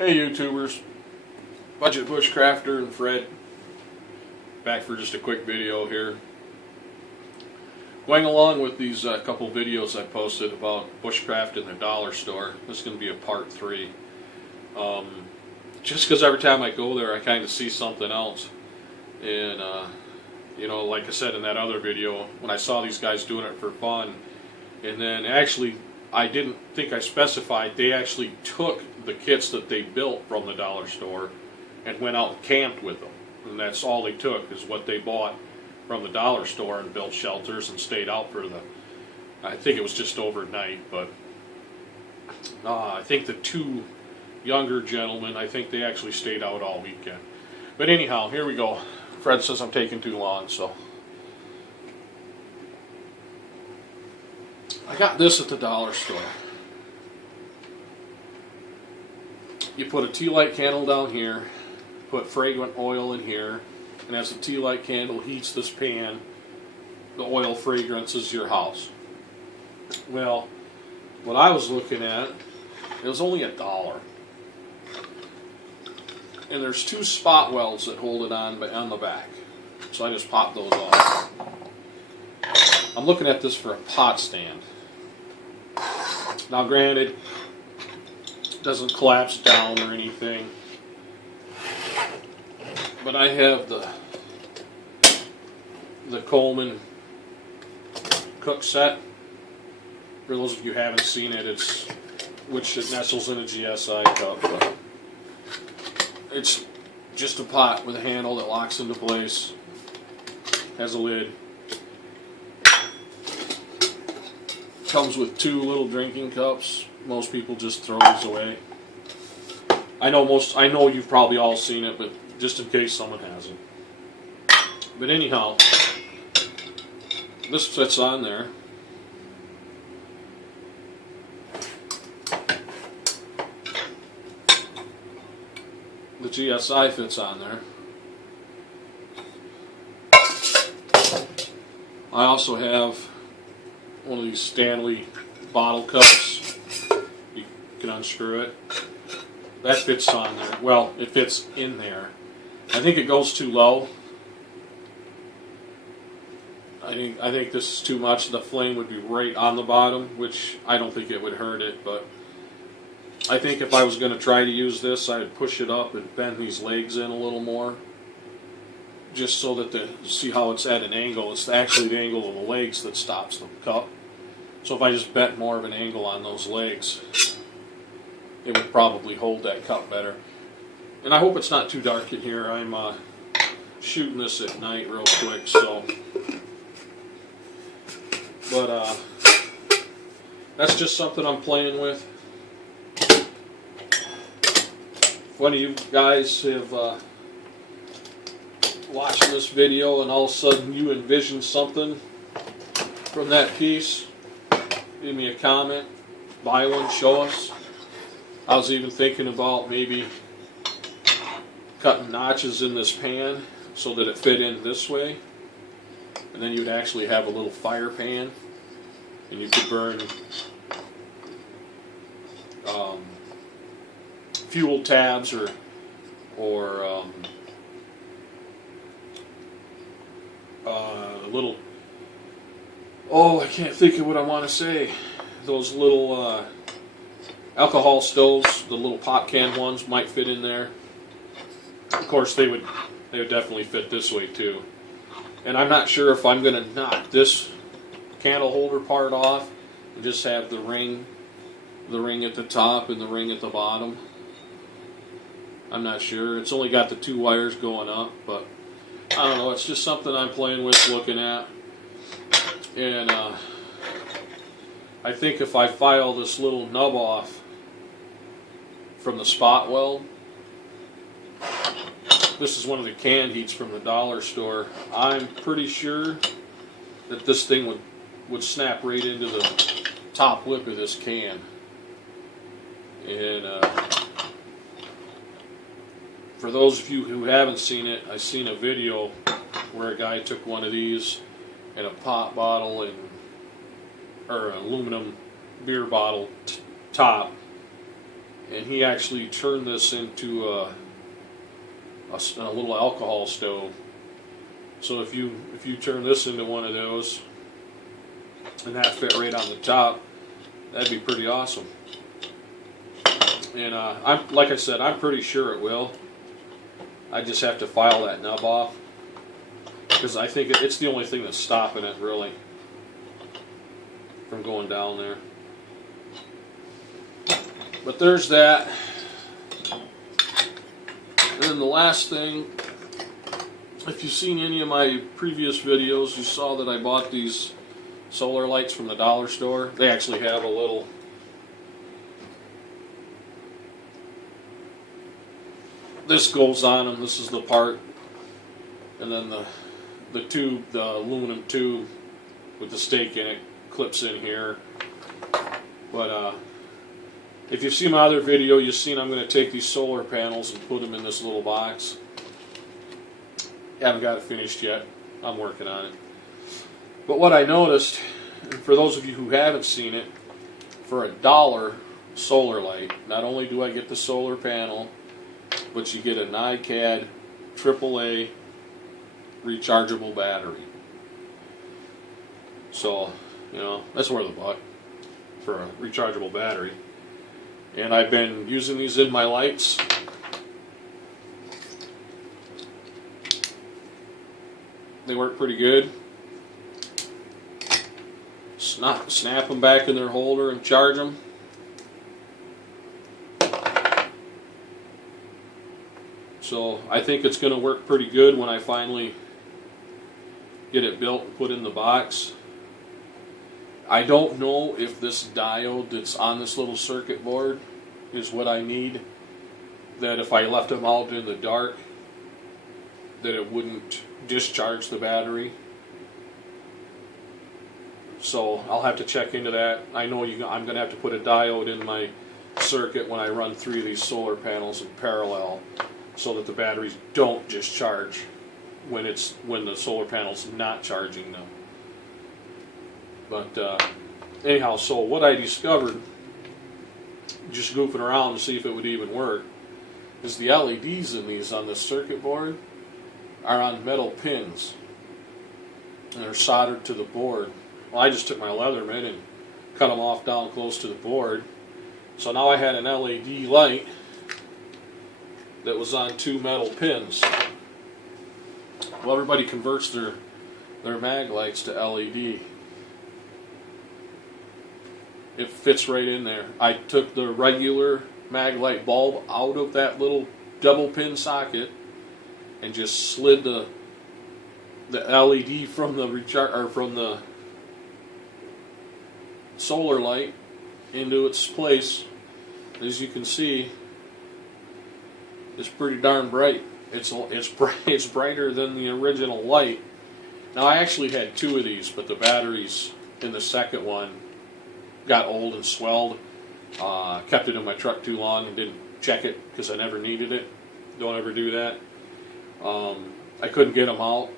Hey YouTubers, Budget Bushcrafter and Fred, back for just a quick video here. Going along with these couple videos I posted about Bushcraft in the dollar store, this is going to be a part 3. Just because every time I go there I kind of see something else. And you know, like I said in that other video, when I saw these guys doing it for fun, and then actually I didn't think I specified, they actually took the kits that they built from the dollar store and went out and camped with them. And that's all they took, is what they bought from the dollar store, and built shelters and stayed out for the, I think it was just overnight, but I think the two younger gentlemen, I think they actually stayed out all weekend. But anyhow, here we go. Fred says I'm taking too long, so. I got this at the dollar store. You put a tea light candle down here, put fragrant oil in here, and as the tea light candle heats this pan, the oil fragrances your house. Well, what I was looking at, it was only $1. And there's 2 spot welds that hold it on the back. So I just popped those off. I'm looking at this for a pot stand. Now granted, it doesn't collapse down or anything, but I have the Coleman cook set. For those of you who haven't seen it, which it nestles in a GSI cup. But it's just a pot with a handle that locks into place, has a lid. Comes with 2 little drinking cups. Most people just throw these away. I know you've probably all seen it, but just in case someone hasn't. But anyhow, this fits on there. The GSI fits on there. I also have one of these Stanley bottle cups. You can unscrew it. That fits on there. Well, it fits in there. I think it goes too low. I think this is too much. The flame would be right on the bottom, which I don't think it would hurt it, but I think if I was going to try to use this, I'd push it up and bend these legs in a little more, just so that see how it's at an angle. It's actually the angle of the legs that stops the cup. So if I just bent more of an angle on those legs, it would probably hold that cup better. And I hope it's not too dark in here. I'm shooting this at night real quick, so. But that's just something I'm playing with. If one of you guys have watched this video and all of a sudden you envision something from that piece, give me a comment, buy one, show us. I was even thinking about maybe cutting notches in this pan so that it fit in this way, and then you'd actually have a little fire pan, and you could burn fuel tabs or little, I can't think of what I want to say. Those little alcohol stoves, the little pop can ones, might fit in there. Of course, they would definitely fit this way too. And I'm not sure if I'm going to knock this candle holder part off and just have the ring at the top and the ring at the bottom. I'm not sure. It's only got the 2 wires going up, but I don't know. It's just something I'm playing with, looking at. And I think if I file this little nub off from the spot weld, this is one of the can heats from the dollar store, I'm pretty sure that this thing would snap right into the top lip of this can. And for those of you who haven't seen it, I've seen a video where a guy took one of these and a pop bottle or an aluminum beer bottle top and he actually turned this into a little alcohol stove. So if you turn this into one of those, and that fit right on the top, that'd be pretty awesome. And like I said, I'm pretty sure it will. I just have to file that nub off, because I think it's the only thing that's stopping it really from going down there. But there's that. And then the last thing, if you've seen any of my previous videos, you saw that I bought these solar lights from the dollar store. They actually have a little this goes on them. This is the part, and then the tube, the aluminum tube with the stake in it, clips in here. But if you've seen my other video, you've seen I'm going to take these solar panels and put them in this little box. Haven't got it finished yet. I'm working on it. But what I noticed, and for those of you who haven't seen it, for $1 solar light, not only do I get the solar panel, but you get a NiCad AAA rechargeable battery. So, you know, that's worth a buck for a rechargeable battery. And I've been using these in my lights. They work pretty good. Snap them back in their holder and charge them. So I think it's going to work pretty good when I finally get it built and put in the box. I don't know if this diode that's on this little circuit board is what I need. That if I left them out in the dark, that it wouldn't discharge the battery. So I'll have to check into that. I know I'm going to have to put a diode in my circuit when I run 3 of these solar panels in parallel, so that the batteries don't discharge when the solar panel's not charging them. But anyhow, so what I discovered, just goofing around to see if it would even work, is the LEDs in these on the circuit board are on metal pins, and they're soldered to the board. Well, I just took my Leatherman and cut them off down close to the board. So now I had an LED light that was on 2 metal pins. Well, everybody converts their mag lights to LED. It fits right in there. I took the regular mag light bulb out of that little double pin socket and just slid the LED from the solar light into its place. As you can see, it's pretty darn bright. It's brighter than the original light. Now I actually had 2 of these, but the batteries in the second one got old and swelled. Kept it in my truck too long and didn't check it because I never needed it. Don't ever do that. I couldn't get them out,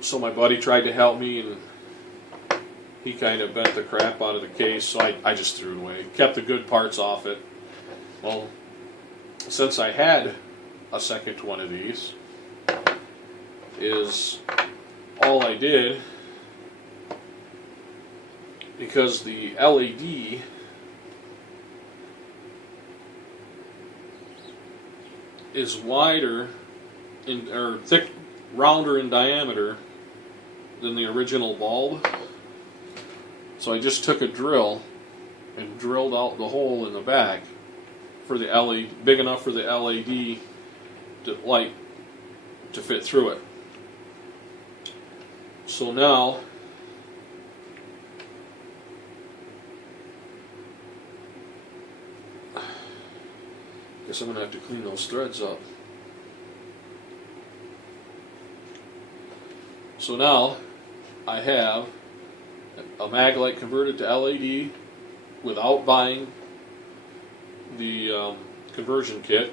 so my buddy tried to help me, and he kind of bent the crap out of the case, so I just threw it away. Kept the good parts off it. Well, since I had a second one of these, is all I did, because the LED is wider or rounder in diameter than the original bulb. So I just took a drill and drilled out the hole in the back for the LED, big enough for the LED light to fit through it. So now I guess I'm going to have to clean those threads up. So now I have a mag light converted to LED without buying the conversion kit.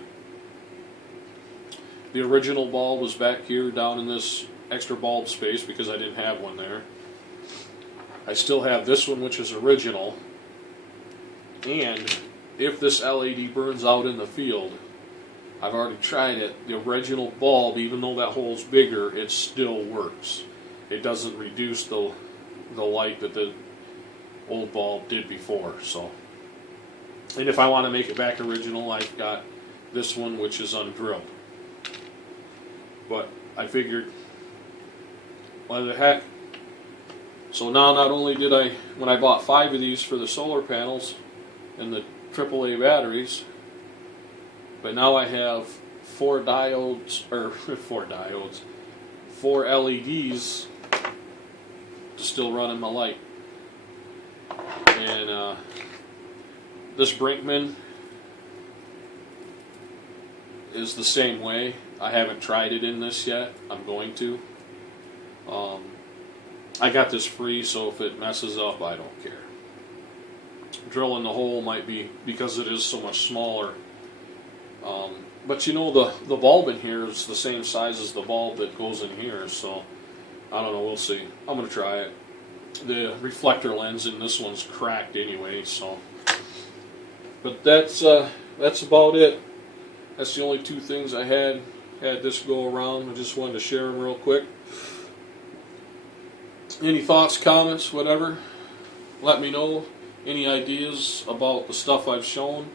The original bulb was back here down in this extra bulb space because I didn't have one there. I still have this one, which is original, and if this LED burns out in the field, I've already tried it, the original bulb, even though that hole's bigger, it still works. It doesn't reduce the light that the old bulb did before. So, and if I want to make it back original, I've got this one, which is undrilled. But I figured, why the heck? So now not only did I, when I bought 5 of these for the solar panels and the AAA batteries, but now I have 4 diodes, or 4 LEDs to still running my light. And this Brinkman is the same way. I haven't tried it in this yet. I'm going to. I got this free, so if it messes up, I don't care. Drilling the hole might be, because it is so much smaller. But you know, the bulb in here is the same size as the bulb that goes in here, so I don't know, we'll see. I'm going to try it. The reflector lens in this one's cracked anyway, so. But that's about it. That's the only 2 things I had this go around. I just wanted to share them real quick. Any thoughts, comments, whatever, let me know. Any ideas about the stuff I've shown,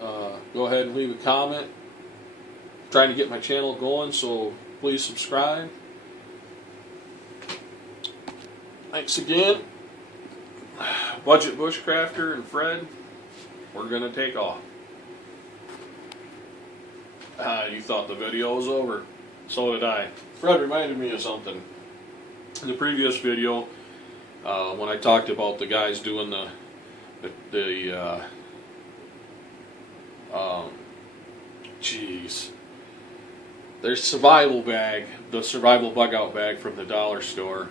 go ahead and leave a comment. I'm trying to get my channel going, so please subscribe. Thanks again. Budget Bushcrafter and Fred, we're going to take off. You thought the video was over. So did I. Fred reminded me of something. In the previous video, when I talked about the guys doing their survival bag, the survival bug out bag from the dollar store,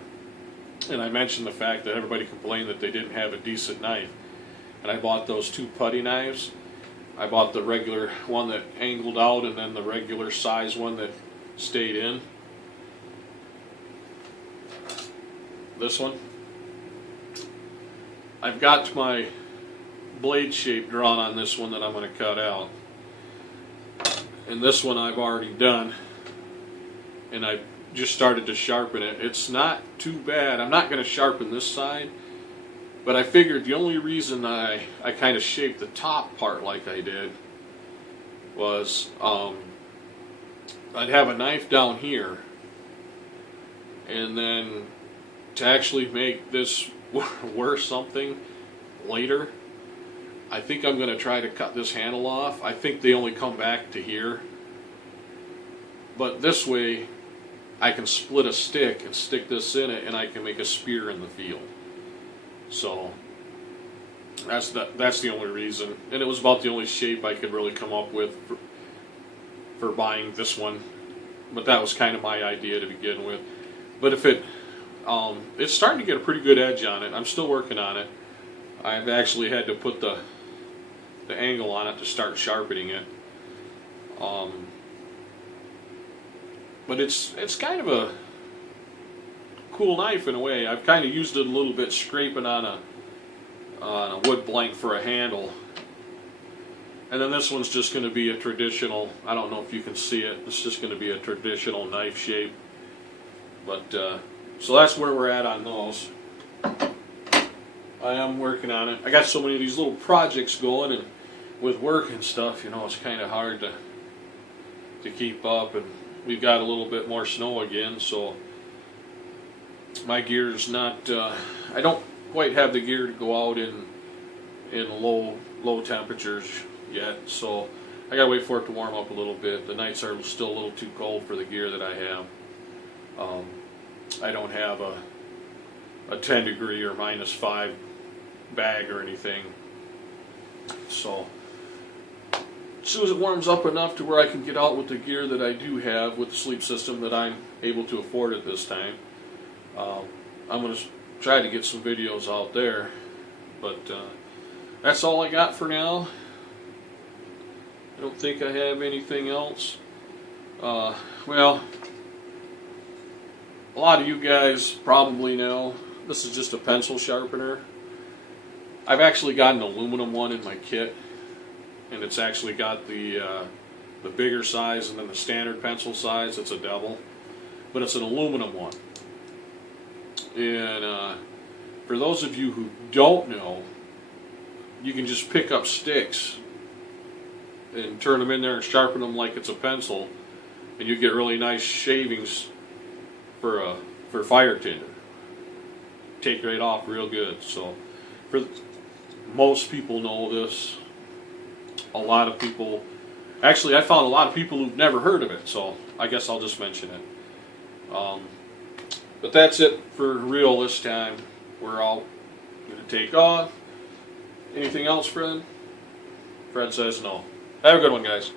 and I mentioned the fact that everybody complained that they didn't have a decent knife, and I bought those 2 putty knives. I bought the regular one that angled out and then the regular size one that stayed in. This one. I've got my blade shape drawn on this one that I'm going to cut out. And this one I've already done. And I just started to sharpen it. It's not too bad. I'm not going to sharpen this side. But I figured the only reason I kind of shaped the top part like I did was I'd have a knife down here. And then to actually make this worth something later, I think I'm going to try to cut this handle off. I think they only come back to here. But this way, I can split a stick and stick this in it, and I can make a spear in the field. So that's the only reason. And it was about the only shape I could really come up with for buying this one. But that was kind of my idea to begin with. But if it's starting to get a pretty good edge on it. I'm still working on it. I've actually had to put the angle on it to start sharpening it. But it's kind of a cool knife in a way. I've kind of used it a little bit scraping on a wood blank for a handle. And then this one's just going to be a traditional, I don't know if you can see it, it's just going to be a traditional knife shape. But so that's where we're at on those. I am working on it. I got so many of these little projects going, and with work and stuff, you know, it's kind of hard to keep up. And we've got a little bit more snow again, so my gear's not. I don't quite have the gear to go out in low temperatures yet, so I gotta wait for it to warm up a little bit. The nights are still a little too cold for the gear that I have. I don't have a 10 degree or -5 bag or anything. So as soon as it warms up enough to where I can get out with the gear that I do have with the sleep system that I'm able to afford at this time, I'm going to try to get some videos out there. But that's all I got for now. I don't think I have anything else. Well, a lot of you guys probably know this is just a pencil sharpener. I've actually got an aluminum one in my kit, and it's actually got the bigger size and then the standard pencil size. It's a double, but it's an aluminum one. And for those of you who don't know, you can just pick up sticks and turn them in there and sharpen them like it's a pencil, and you get really nice shavings for fire tinder. Take right off real good. So for most people know this. A lot of people, actually I found a lot of people who've never heard of it, so I guess I'll just mention it. But that's it for real this time. We're all going to take off. Anything else, Fred? Fred says no. Have a good one, guys.